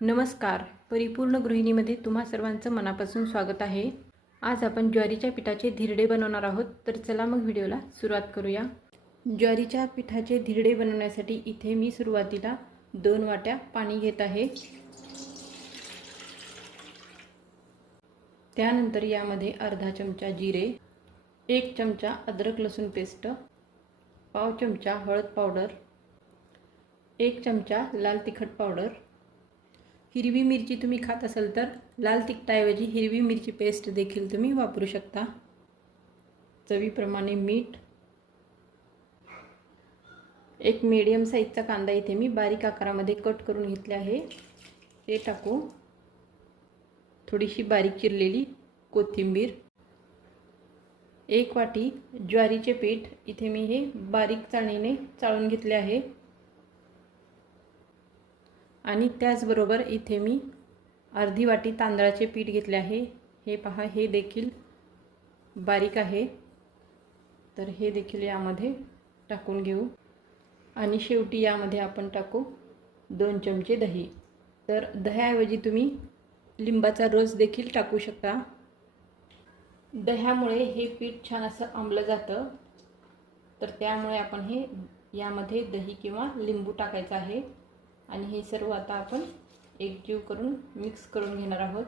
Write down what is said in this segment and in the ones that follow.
नमस्कार. परिपूर्ण गृहिणीमध्ये तुम्हा सर्वांचं मनापासून स्वागत आहे. आज आपण ज्वारीच्या पिठाचे धिरडे बनवणार आहोत. तर चला मग व्हिडिओला सुरुवात करूया. ज्वारीच्या पिठाचे धिरडे बनवण्यासाठी इथे मी सुरुवातीला दोन वाट्या पाणी घेत आहे. त्यानंतर यामध्ये अर्धा चमचा जिरे एक चमचा अद्रक लसूण पेस्ट पाव चमचा हळद पावडर एक चमचा लाल तिखट पावडर हिरवी मिरची तुम्ही खात असाल तर लाल तिखटाऐवजी हिरवी मिरची पेस्ट देखील तुम्ही वापरू शकता. चवीप्रमाणे मीठ. एक मीडियम साईजचा कांदा इथे मी बारीक आकारामध्ये कट करून घेतले आहे. ते टाकू. थोडीशी बारीक चिरलेली कोथिंबीर. एक वाटी ज्वारीचे पीठ. इथे मी हे बारीक चाळणीने चाळून घेतले आहे. आणि त्याचबरोबर इथे मी अर्धी वाटी तांदळाचे पीठ घेतले आहे. हे पहा हे देखील बारीक आहे. तर हे देखील यामध्ये टाकून घेऊ. आणि शेवटी यामध्ये आपण टाकू दोन चमचे दही. तर दह्याऐवजी तुम्ही लिंबाचा रस देखील टाकू शकता. दह्यामुळे हे पीठ छान असं आंबलं जातं. तर त्यामुळे आपण हे यामध्ये दही किंवा लिंबू टाकायचं आहे. आणि हे सर्व आता आपण एकजीव करून मिक्स करून घेणार आहोत.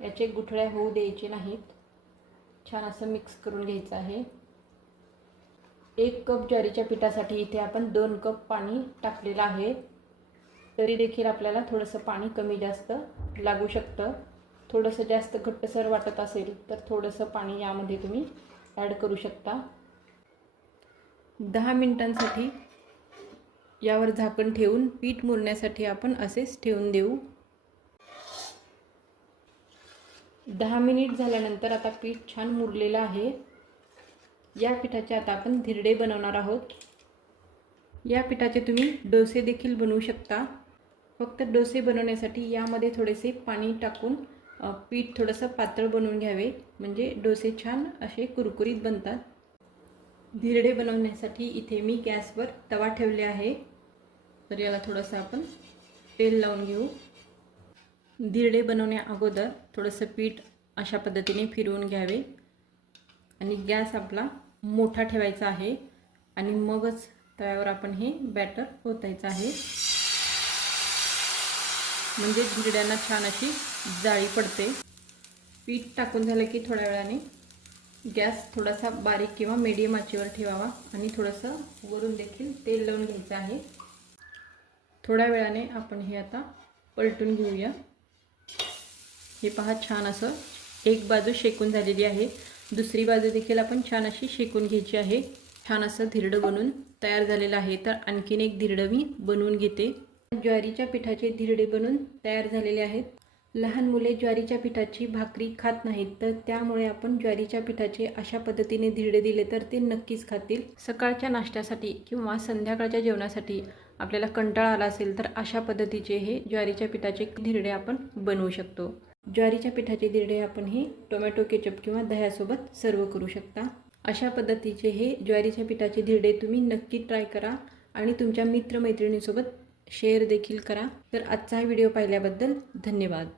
याचे गुठळ्या होऊ द्यायचे नाहीत. छान असं मिक्स करून घ्यायचं आहे. एक कप ज्वारीच्या पिठासाठी इथे आपण दोन कप पाणी टाकलेलं आहे. तरी देखील आपल्याला थोडंसं पाणी कमी जास्त लागू शकतं. थोडंसं जास्त घट्टसर वाटत असेल तर थोडंसं पाणी यामध्ये तुम्ही ॲड करू शकता. दहा मिनटांसाठी यावर झाकण ठेवून पीठ मुरण्यासाठी आपण असेच ठेवून देऊ. दहा मिनिट झाल्यानंतर आता पीठ छान मुरलेलं आहे. या पिठाचे आता आपण धिरडे बनवणार आहोत. या पिठाचे तुम्ही डोसे देखील बनवू शकता. फक्त डोसे बनवण्यासाठी यामध्ये थोडेसे पाणी टाकून पीठ थोडंसं पातळ बनवून घ्यावे. म्हणजे डोसे छान असे कुरकुरीत बनतात. धिरडे बनवण्यासाठी इथे मी गॅसवर तवा ठेवले आहे. तर याला थोडंसं आपण तेल लावून घेऊ. धिरडे बनवण्या अगोदर थोडंसं पीठ अशा पद्धतीने फिरवून घ्यावे. आणि गॅस आपला मोठा ठेवायचा आहे. आणि मगच तव्यावर आपण हे बॅटर ओतायचं आहे. म्हणजे धिरड्यांना छान अशी जाळी पडते. पीठ टाकून झालं की थोड्या वेळाने गॅस थोडासा बारीक किंवा मीडियम आचेवर ठेवावा. आणि थोडंसं वरून देखील तेल लावून घ्यायचं आहे. थोड्या वेळाने आपण हे आता पलटून घेऊया. हे पहा छान असं एक बाजू शेकून झालेली आहे. दुसरी बाजू देखील आपण छान अशी शेकून घ्यायची आहे. छान असं धिरडं बनवून तयार झालेलं आहे. तर आणखीन एक धिरडं मी बनवून घेते. ज्वारीच्या पिठाचे धिरडे बनून तयार झालेले आहेत. लहान मुले ज्वारीच्या पिठाची भाकरी खात नाहीत तर त्यामुळे आपण ज्वारीच्या पिठाचे अशा पद्धतीने धिरडे दिले तर ते नक्कीच खातील. सकाळच्या नाश्त्यासाठी किंवा संध्याकाळच्या जेवणासाठी आपल्याला कंटाळा आला असेल तर अशा पद्धतीचे हे ज्वारीच्या पिठाचे धिरडे आपण बनवू शकतो. ज्वारीच्या पिठाचे धिरडे आपण हे टोमॅटो केचप किंवा दह्यासोबत सर्व करू शकता. अशा पद्धतीचे हे ज्वारीच्या पिठाचे धिरडे तुम्ही नक्की ट्राय करा आणि तुमच्या मित्रमैत्रिणीसोबत शेअर देखील करा. तर आजचा हा व्हिडिओ पाहिल्याबद्दल धन्यवाद.